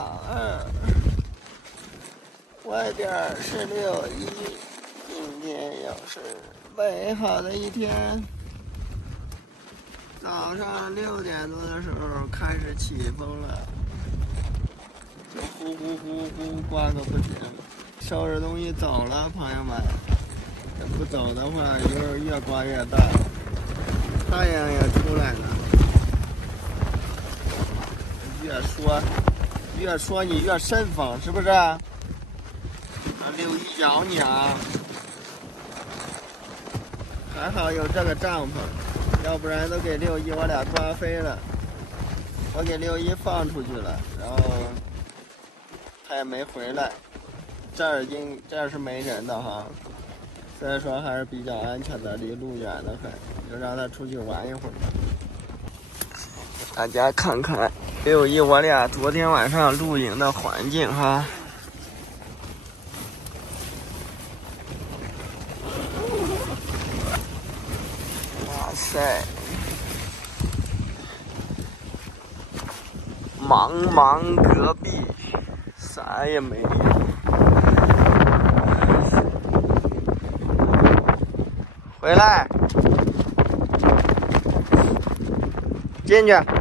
老二，外边是6·1，今天又是美好的一天。早上6点多的时候开始起风了，就呼呼呼呼刮个不停。收拾东西走了，朋友们。这不走的话，雨越刮越大，太阳也出来了。越说你越瘆风，是不是？让6·1咬你啊！还好有这个帐篷，要不然都给6·1我俩刮飞了。我给6·1放出去了，然后他也没回来。这是没人的哈，所以说还是比较安全的，离路远得很，就让他出去玩一会儿。大家看看6·1我俩昨天晚上露营的环境哈。哇塞，茫茫戈壁，啥也没有。回来，进去。